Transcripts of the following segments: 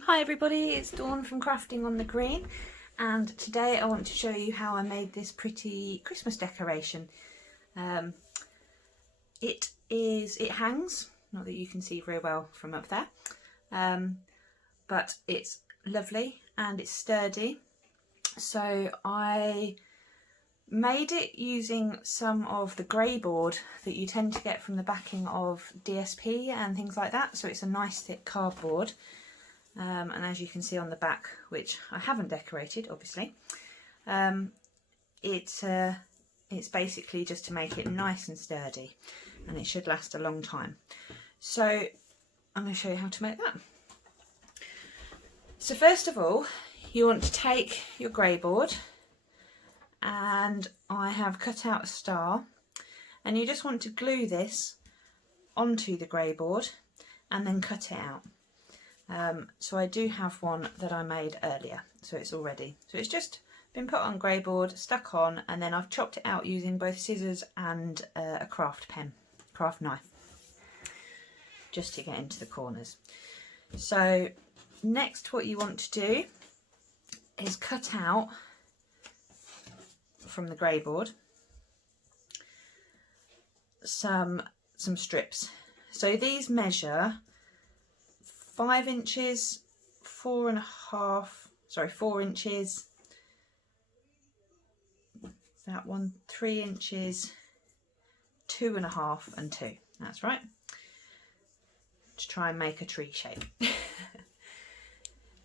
Hi everybody, it's Dawn from Crafting on the Green, and today I want to show you how I made this pretty Christmas decoration. It hangs, not that you can see very well from up there, but it's lovely and it's sturdy. So I made it using some of the grey board that you tend to get from the backing of DSP and things like that, so it's a nice thick cardboard. And as you can see on the back, which I haven't decorated obviously, it's basically just to make it nice and sturdy, and it should last a long time. So I'm going to show you how to make that. So first of all, you want to take your grey board, and I have cut out a star, and you just want to glue this onto the grey board and then cut it out. So I do have one that I made earlier, so it's all ready. So it's just been put on grey board, stuck on, and then I've chopped it out using both scissors and a craft knife, just to get into the corners. So next, what you want to do is cut out from the grey board some strips. So these measure 5 inches, 4 inches, that one, 3 inches, 2.5 and 2, that's right, to try and make a tree shape.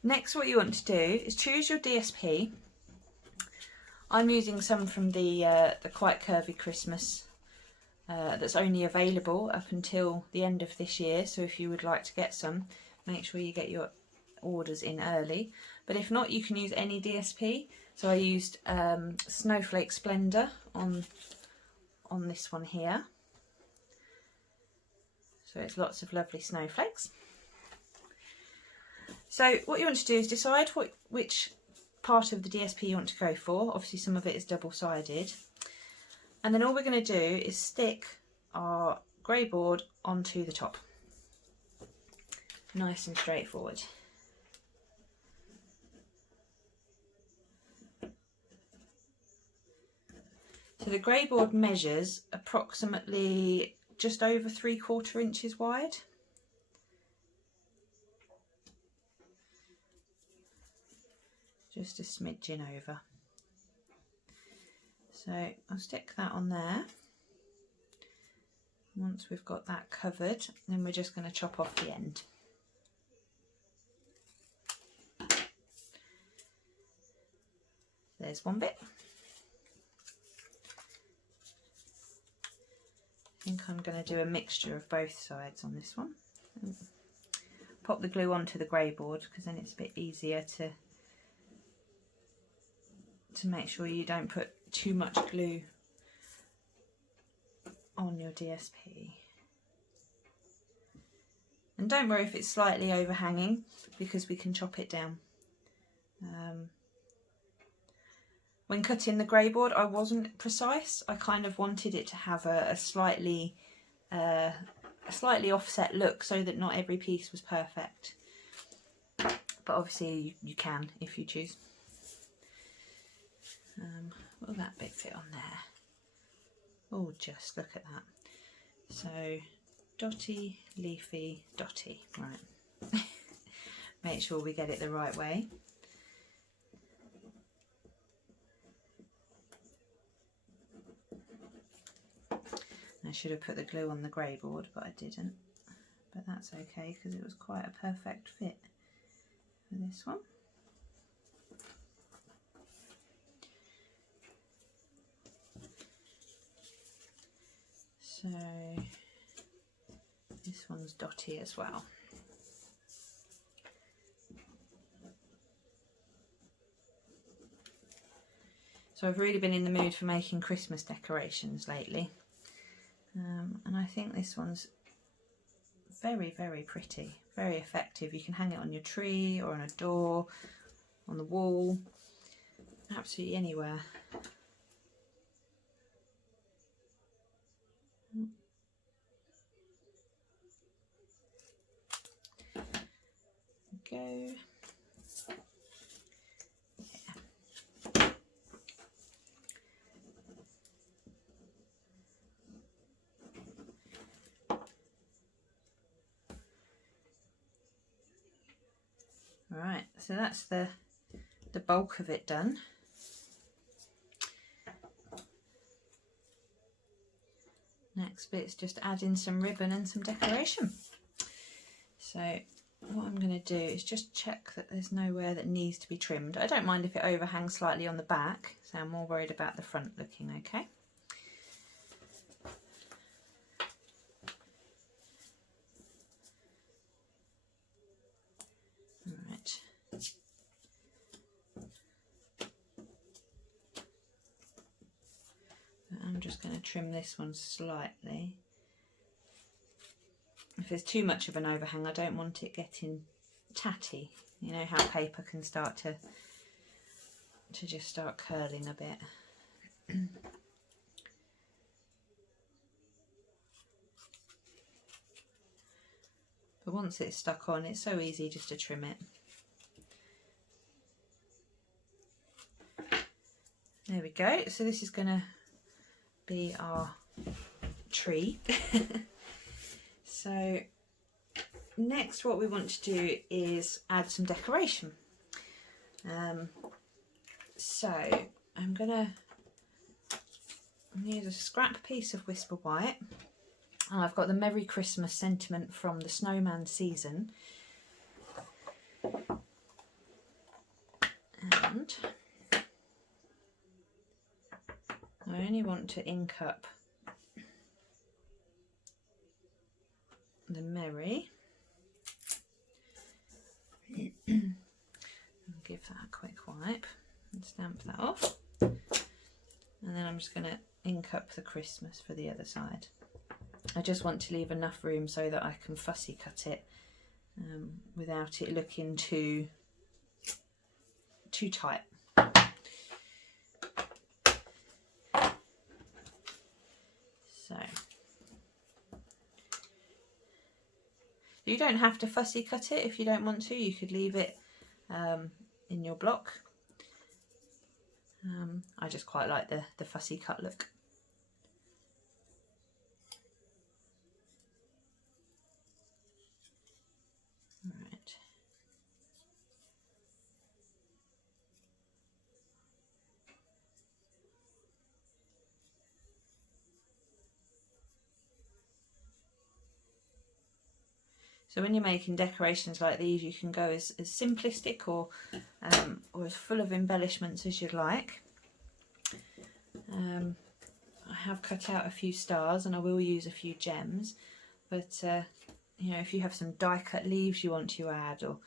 Next, what you want to do is choose your DSP. I'm using some from the Quite Curvy Christmas that's only available up until the end of this year, so if you would like to get some, make sure you get your orders in early. But if not, you can use any DSP. So I used Snowflake Splendor on this one here. So it's lots of lovely snowflakes. So what you want to do is decide which part of the DSP you want to go for. Obviously some of it is double-sided. And then all we're going to do is stick our grey board onto the top. Nice and straightforward. So the grey board measures approximately just over 3/4 inches wide. Just a smidgen over. So I'll stick that on there. Once we've got that covered, then we're just going to chop off the end. There's one bit. I think I'm going to do a mixture of both sides on this one. Pop the glue onto the grey board, because then it's a bit easier to make sure you don't put too much glue on your DSP. And don't worry if it's slightly overhanging, because we can chop it down. When cutting the grey board, I wasn't precise. I kind of wanted it to have a slightly offset look, so that not every piece was perfect. But obviously you can if you choose. Will that bit fit on there? Oh, just look at that. So dotty, leafy, dotty. Right. Make sure we get it the right way. I should have put the glue on the grey board, but I didn't. But that's okay, because it was quite a perfect fit for this one. So this one's dotty as well. So I've really been in the mood for making Christmas decorations lately. And I think this one's very, very pretty, very effective. You can hang it on your tree or on a door, on the wall, absolutely anywhere. Go. Right, so that's the bulk of it done. Next bit's just adding some ribbon and some decoration. So what I'm going to do is just check that there's nowhere that needs to be trimmed. I don't mind if it overhangs slightly on the back, so I'm more worried about the front looking okay. Right. I'm just going to trim this one slightly. If there's too much of an overhang, I don't want it getting tatty. You know how paper can start to just start curling a bit. But once it's stuck on, it's so easy just to trim it. There we go. So this is going to be our tree. So next what we want to do is add some decoration. So I'm going to use a scrap piece of Whisper White, and I've got the Merry Christmas sentiment from the snowman season, and I only want to ink up the Merry. I'll give that a quick wipe and stamp that off, and then I'm just going to ink up the Christmas for the other side. I just want to leave enough room so that I can fussy cut it without it looking too tight. So you don't have to fussy cut it if you don't want to. You could leave it in your block. I just quite like the fussy cut look. Right. So when you're making decorations like these, you can go as simplistic or as full of embellishments as you'd like. I have cut out a few stars and I will use a few gems, but you know, if you have some die cut leaves you want to add, or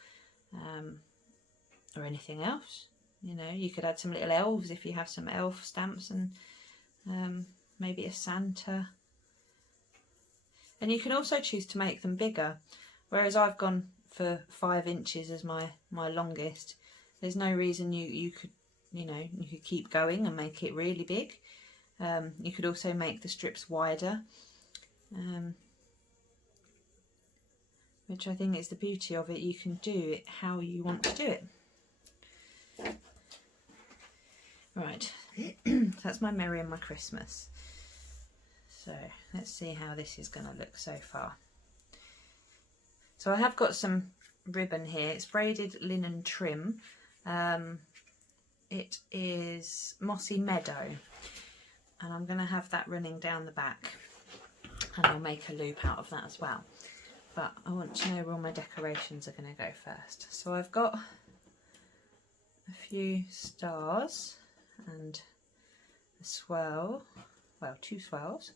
anything else, you know, you could add some little elves if you have some elf stamps, and maybe a Santa. And you can also choose to make them bigger, whereas I've gone for 5 inches as my longest. There's no reason you could, you know, you could keep going and make it really big. You could also make the strips wider, which I think is the beauty of it. You can do it how you want to do it. Right, that's my Merry and my Christmas. So let's see how this is going to look so far. So I have got some ribbon here. It's braided linen trim. It is Mossy Meadow, and I'm going to have that running down the back, and I'll make a loop out of that as well. But I want to know where all my decorations are going to go first. So I've got a few stars and a swirl, well, 2 swirls.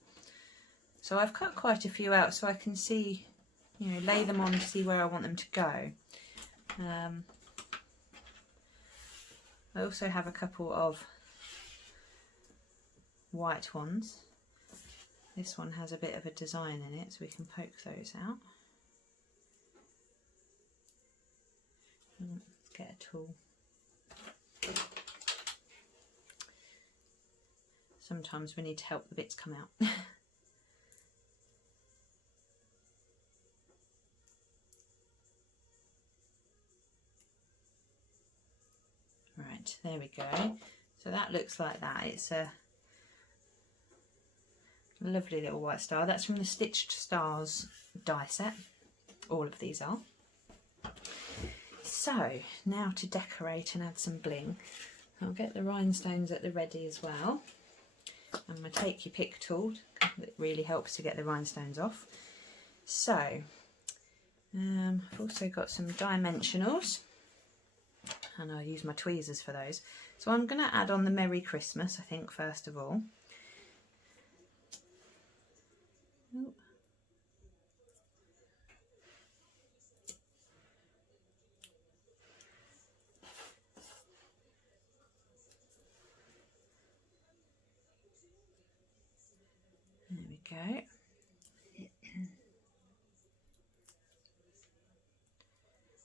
So I've cut quite a few out so I can see, you know, lay them on to see where I want them to go. I also have a couple of white ones. This one has a bit of a design in it, so we can poke those out. Get a tool. Sometimes we need to help the bits come out. Right, there we go. So that looks like that. It's a lovely little white star. That's from the Stitched Stars die set. All of these are. So So now to decorate and add some bling. I'll get the rhinestones at the ready as well. I'm going to take your pick tool, it really helps to get the rhinestones off. So I've also got some dimensionals, and I'll use my tweezers for those. So I'm going to add on the Merry Christmas, I think, first of all. Ooh. There we go.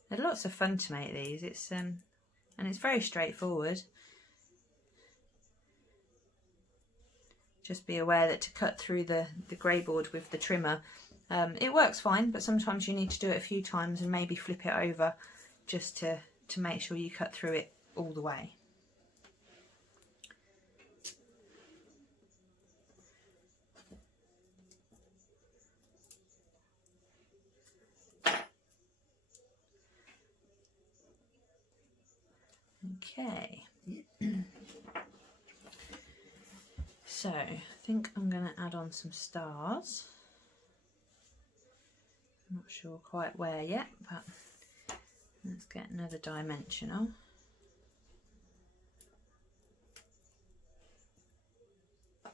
They're lots of fun to make these. It's and it's very straightforward. Just be aware that to cut through the grey board with the trimmer, it works fine, but sometimes you need to do it a few times and maybe flip it over just to make sure you cut through it all the way. Okay. So I think I'm going to add on some stars. I'm not sure quite where yet, but let's get another dimensional.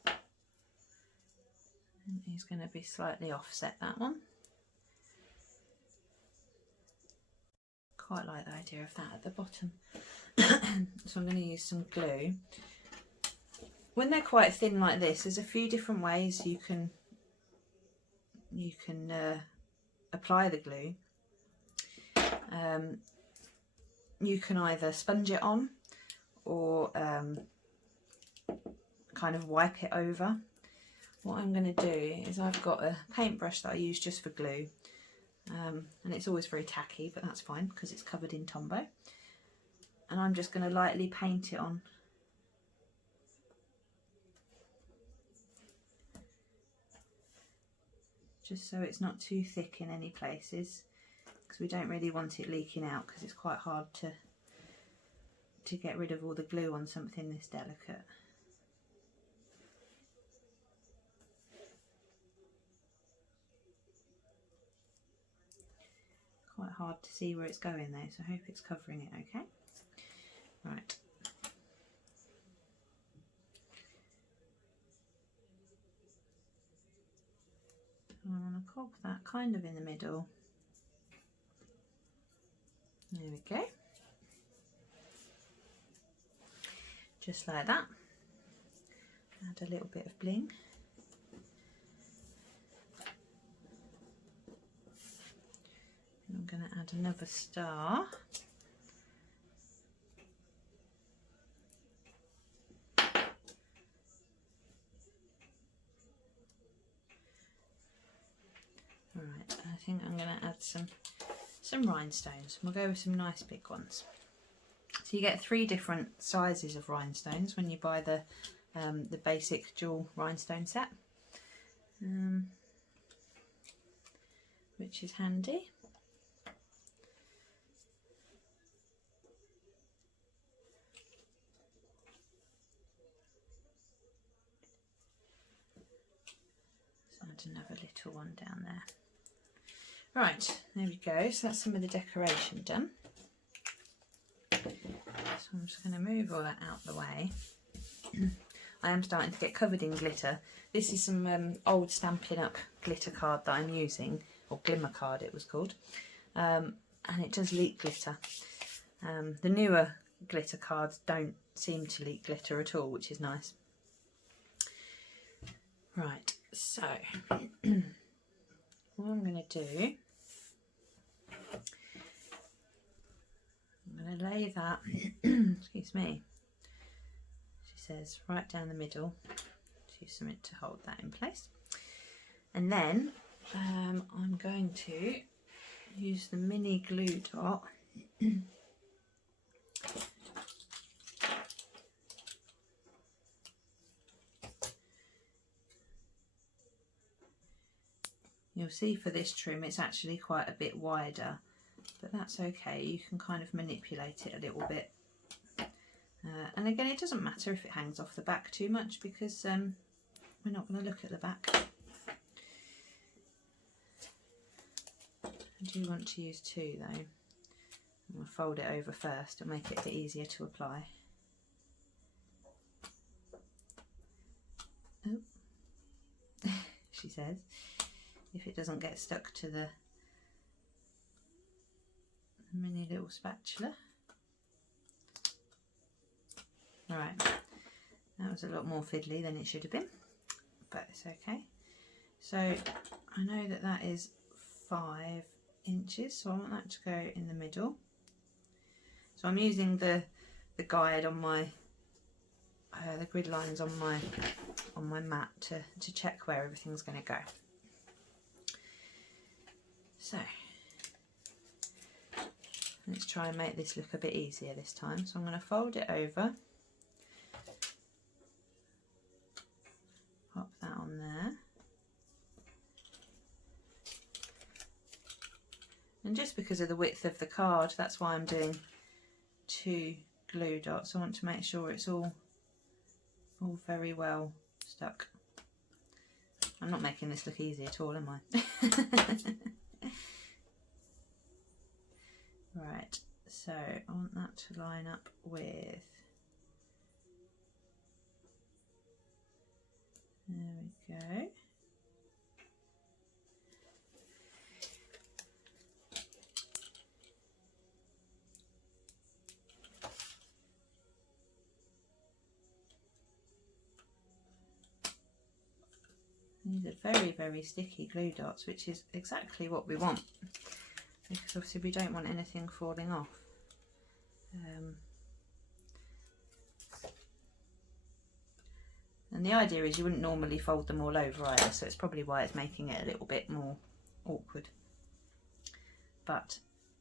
And he's going to be slightly offset, that one. Quite like the idea of that at the bottom. So I'm going to use some glue. When they're quite thin like this, there's a few different ways you can apply the glue. You can either sponge it on or kind of wipe it over. What I'm going to do is I've got a paintbrush that I use just for glue, and it's always very tacky, but that's fine because it's covered in Tombow. And I'm just going to lightly paint it on. Just so it's not too thick in any places, because we don't really want it leaking out, because it's quite hard to get rid of all the glue on something this delicate. Quite hard to see where it's going though, so I hope it's covering it okay. Right. I want to pop that kind of in the middle. There we go. Just like that. Add a little bit of bling. And I'm going to add another star. Right, I think I'm going to add some rhinestones. We'll go with some nice big ones. So you get 3 different sizes of rhinestones when you buy the basic dual rhinestone set, which is handy. So add another little one down there. Right, there we go. So that's some of the decoration done. So I'm just going to move all that out the way. I am starting to get covered in glitter. This is some old Stampin' Up glitter card that I'm using, or glimmer card it was called, and it does leak glitter. The newer glitter cards don't seem to leak glitter at all, which is nice. Right, so what I'm going to do, I'm going to lay that, excuse me, she says right down the middle, use something to hold that in place. And then I'm going to use the mini glue dot You'll see for this trim it's actually quite a bit wider, but that's okay. You can kind of manipulate it a little bit. And again, it doesn't matter if it hangs off the back too much, because we're not going to look at the back. I do want to use two though. I'm going to fold it over first and make it a bit easier to apply. Oh, she says, if it doesn't get stuck to the mini little spatula. Alright, that was a lot more fiddly than it should have been, but it's okay. So I know that that is 5 inches, so I want that to go in the middle. So I'm using the guide on my the grid lines on my mat to check where everything's going to go. So let's try and make this look a bit easier this time. So I'm going to fold it over, pop that on there, and just because of the width of the card, that's why I'm doing 2 glue dots. I want to make sure it's all very well stuck. I'm not making this look easy at all, am I? Right, so I want that to line up with, there we go. These are very, very sticky glue dots, which is exactly what we want, because obviously we don't want anything falling off. And the idea is you wouldn't normally fold them all over either, so it's probably why it's making it a little bit more awkward. But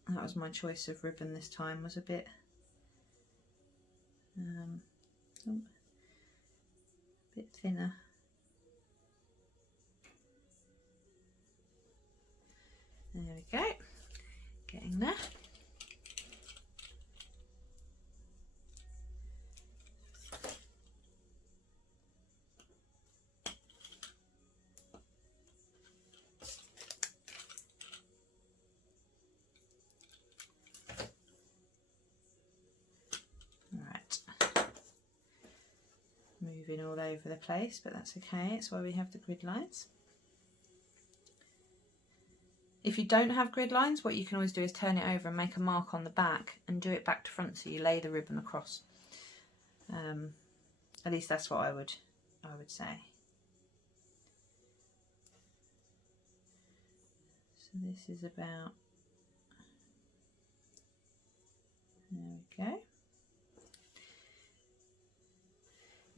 that was my choice of ribbon this time, was a bit thinner. There we go, getting there. Right, moving all over the place, but that's okay, it's why we have the grid lines. If you don't have grid lines, what you can always do is turn it over and make a mark on the back and do it back to front, so you lay the ribbon across. At least that's what I would say. So this is about, there we go,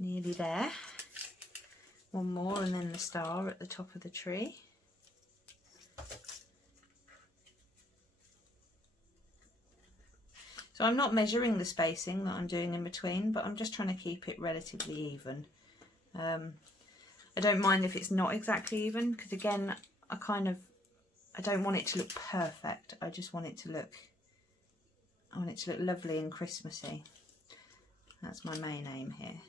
nearly there. One more and then the star at the top of the tree. So I'm not measuring the spacing that I'm doing in between, but I'm just trying to keep it relatively even. I don't mind if it's not exactly even, because again, I don't want it to look perfect. I just want it to look, lovely and Christmassy. That's my main aim here.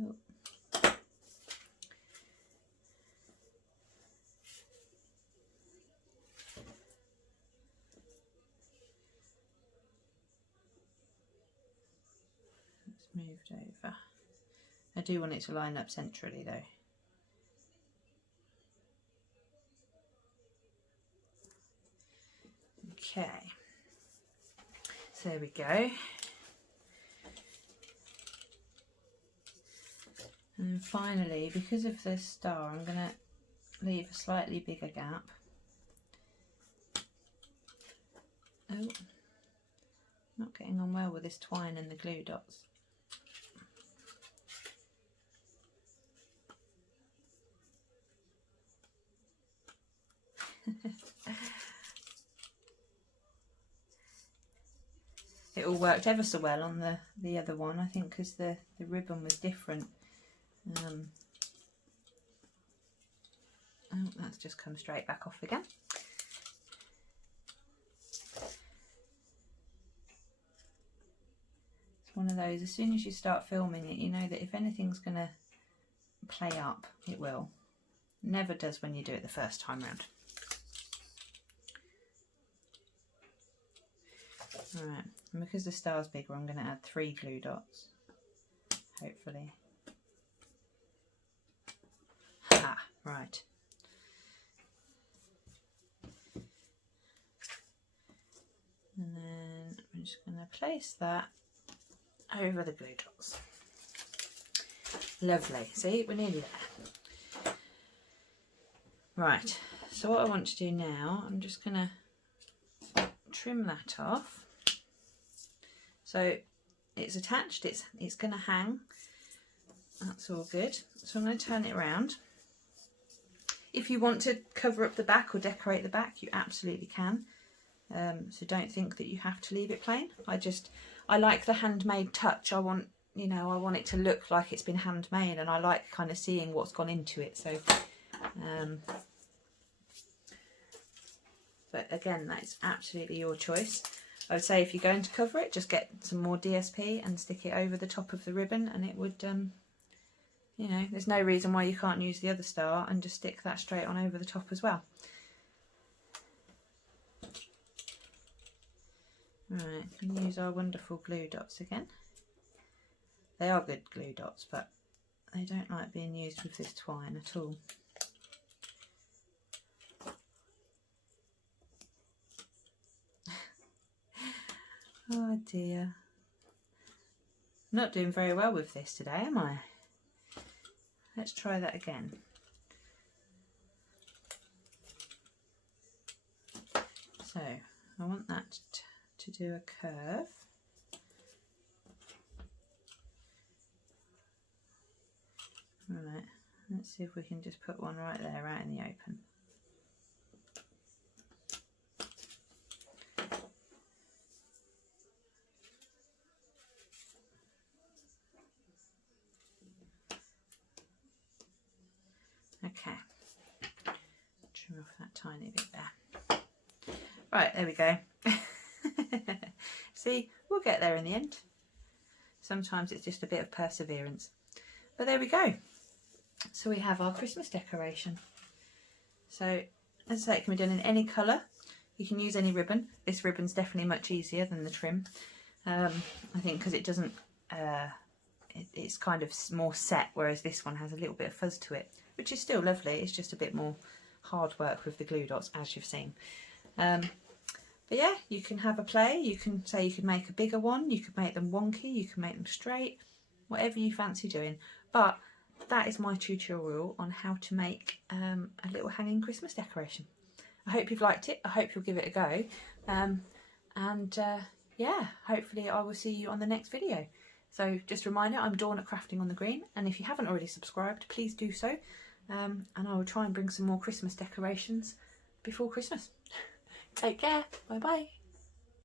Oh. Moved over. I do want it to line up centrally though. Okay, so there we go. And finally, because of the star, I'm going to leave a slightly bigger gap. Oh, not getting on well with this twine and the glue dots. It all worked ever so well on the other one, I think, because the ribbon was different. Oh, that's just come straight back off again. one of those, as soon as you start filming it, you know that if anything's going to play up, it will. Never does when you do it the first time round. Alright, and because the star's bigger, I'm going to add 3 glue dots, hopefully. Ha! Right. And then I'm just going to place that over the glue dots. Lovely. See, we're nearly there. Right, so what I want to do now, I'm just going to trim that off. So it's attached, it's going to hang. That's all good. So I'm going to turn it around. If you want to cover up the back or decorate the back, you absolutely can. So don't think that you have to leave it plain. I like the handmade touch. I want it to look like it's been handmade, and I like kind of seeing what's gone into it. So, but again, that's absolutely your choice. I would say if you're going to cover it, just get some more DSP and stick it over the top of the ribbon, and it would, you know, there's no reason why you can't use the other star and just stick that straight on over the top as well. Right, we can use our wonderful glue dots again. They are good glue dots, but they don't like being used with this twine at all. Oh dear. Not doing very well with this today, am I? Let's try that again. So, I want that to do a curve. Right, let's see if we can just put one right there, right in the open. Okay, trim off that tiny bit there. Right, there we go. See, we'll get there in the end. Sometimes it's just a bit of perseverance. But there we go. So we have our Christmas decoration. So, as I say, it can be done in any colour. You can use any ribbon. This ribbon's definitely much easier than the trim. I think because it doesn't, it's kind of more set, whereas this one has a little bit of fuzz to it, which is still lovely. It's just a bit more hard work with the glue dots, as you've seen. But yeah, you can have a play. You can say you could make a bigger one. You could make them wonky. You can make them straight. Whatever you fancy doing. But that is my tutorial on how to make a little hanging Christmas decoration. I hope you've liked it. I hope you'll give it a go. Yeah, hopefully I will see you on the next video. So just a reminder, I'm Dawn at Crafting on the Green, and if you haven't already subscribed, please do so. And I will try and bring some more Christmas decorations before Christmas. Take care. Bye bye.